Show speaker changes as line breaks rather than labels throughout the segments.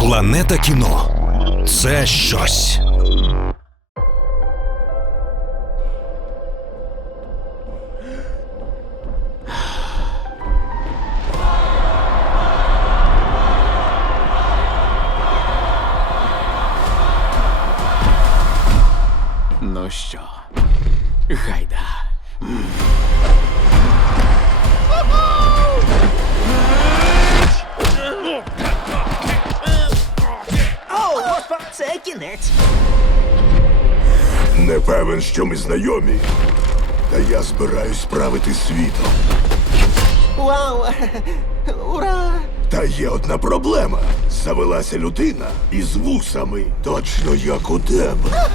Планета кіно це щось.
Ну що, гайда.
Кінець.
Не певен, що ми знайомі. Та я збираюсь правити світом.
Вау! Ура!
Та є одна проблема. Завелася людина із вусами, точно як у тебе.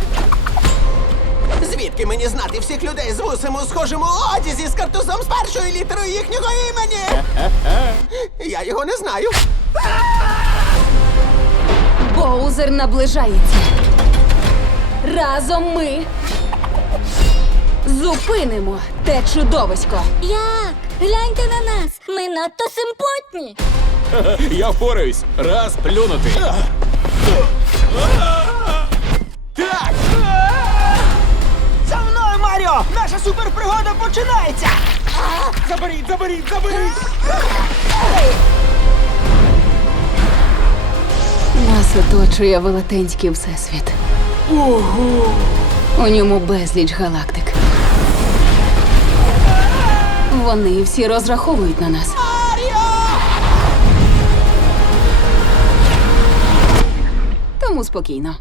Звідки мені знати всіх людей з вусами у схожому одязі з картузом з першою літерою їхнього імені? Я його не знаю.
Боузер наближається. Разом ми зупинимо те чудовисько.
Як? Гляньте на нас. Ми надто симпотні.
Я впораюсь. Раз плюнути. Так!
За мною, Маріо! Наша суперпригода починається!
Заберіть, заберіть, заберіть!
Нас оточує велетенський всесвіт. Ого! У ньому безліч галактик. Вони всі розраховують на нас. Тому спокійно.